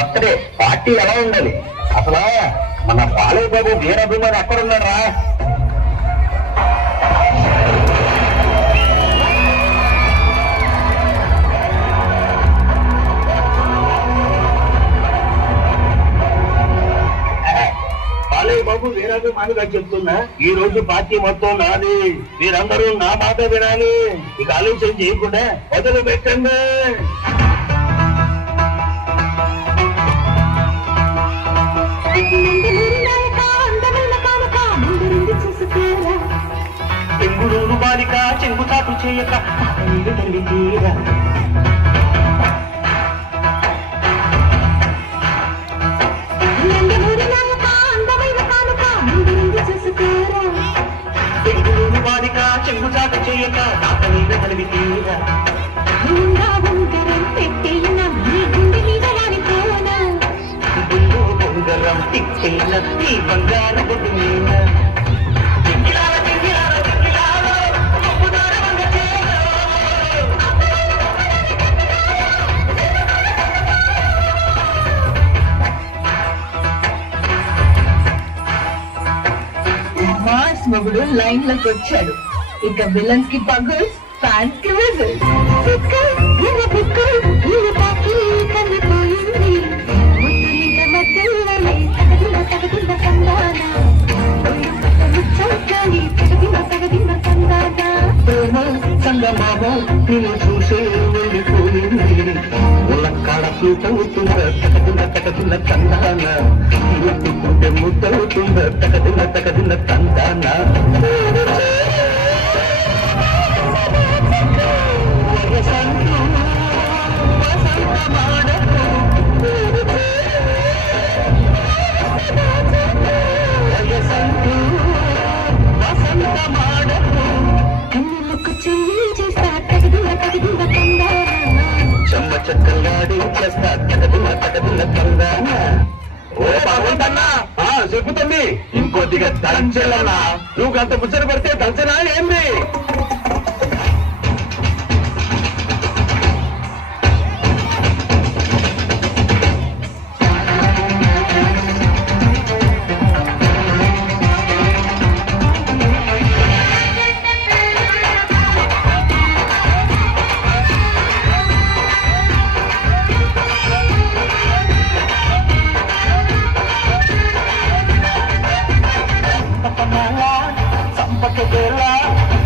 Birthday party ఎలా ఉండాలి? అసలు మన బాలయ్య బాబు వీరాభిమాని ఎక్కడున్నారా? బాలయ్య బాబు వీరాభిమానిగా చెప్తున్నా, ఈ రోజు పార్టీ మొత్తం నాది, మీరందరూ నా మాట వినాలి. ఇక ఆలోచన చేయకుండా మొదలు పెట్టండి. చెంగుడూరు బాలిక చెంగుచాటు చేయక తీరా చెంగుడూరు బాలిక చెంగుచాటు చేయక తాత మీద కలిగి తీరా బంగారం తిట్టైన ఈ బంగారం మొగుడు లైన్ లోకి వచ్చాడు. ఇక విలన్స్ కి పగుల్స్, ఫ్యాన్స్ కి విజిల్స్. చూసే వెళ్ళిపోయింది ములక్కాడ ఫ్లూటవుతుంద తగదిన తందాన ముట్టుకుంటే ముద్దవుతుంద తగదిన తందాన చెమ్మ చెక్కలాడి చేస్తా తగదిన తందాన. ఓ బాగుందన్నా, చెప్పుతుంది ఇంకొద్దిగా దంచెలన్నా. నువ్వు అంత ముచ్చట పడితే దంచనా ఏంది?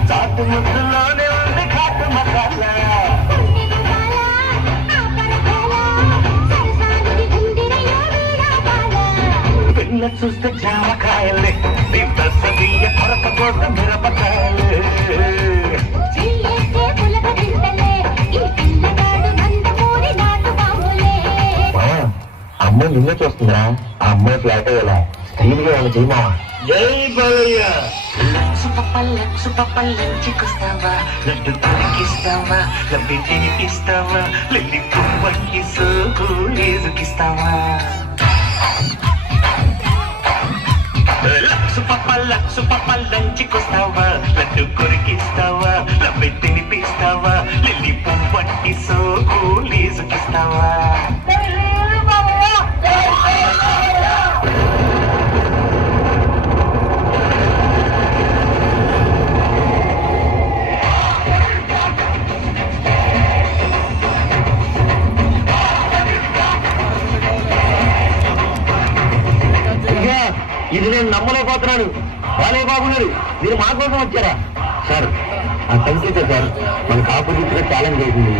చాటు ముద్దులోనే ఉంది కాటు మసాలా. పిల్ల చూస్తే జామకాయలే, బియ్య కొరకపోత మిరపకాయలే. అమ్మ నిన్నే చూస్తుందా? ఆ అమ్మాయి ఫ్లాట్ అయ్యేలా స్టైల్ గా ఏమైనా చేయమా? జై బాలయ్య. లక్సు పప్పల్లంచుకొస్తావా, లడ్డు తొలగిస్తావా, లబ్బి తినిపిస్తావా, లల్లి పువ్వంకి సోకు లేజుకిస్తావా. లక్సు పప్పల్లంచుకొస్తావా, లడ్డు కొరికిస్తావా, లబ్బి తినిపిస్తావా, లల్లి పువ్వంకి సోకు లేజుకిస్తావా. ఇది నేను నమ్మలేకపోతున్నాను. బాలయ్య బాబు గారు, మీరు మా కోసం వచ్చారా? సార్ ఆ సంకేత సార్ మనకు ఆపోజిట్ గా ఛాలెంజ్ అవుతుంది.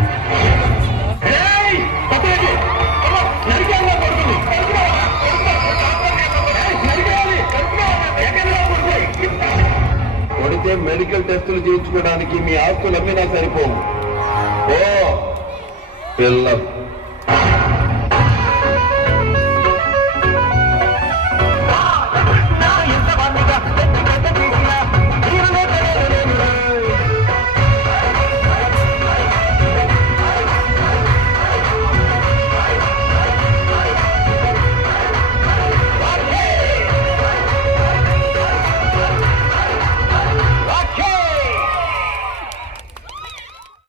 కొడితే మెడికల్ టెస్టులు చేయించుకోవడానికి మీ ఆస్తులు అమ్మినా సరిపోవు. ఓ పిల్ల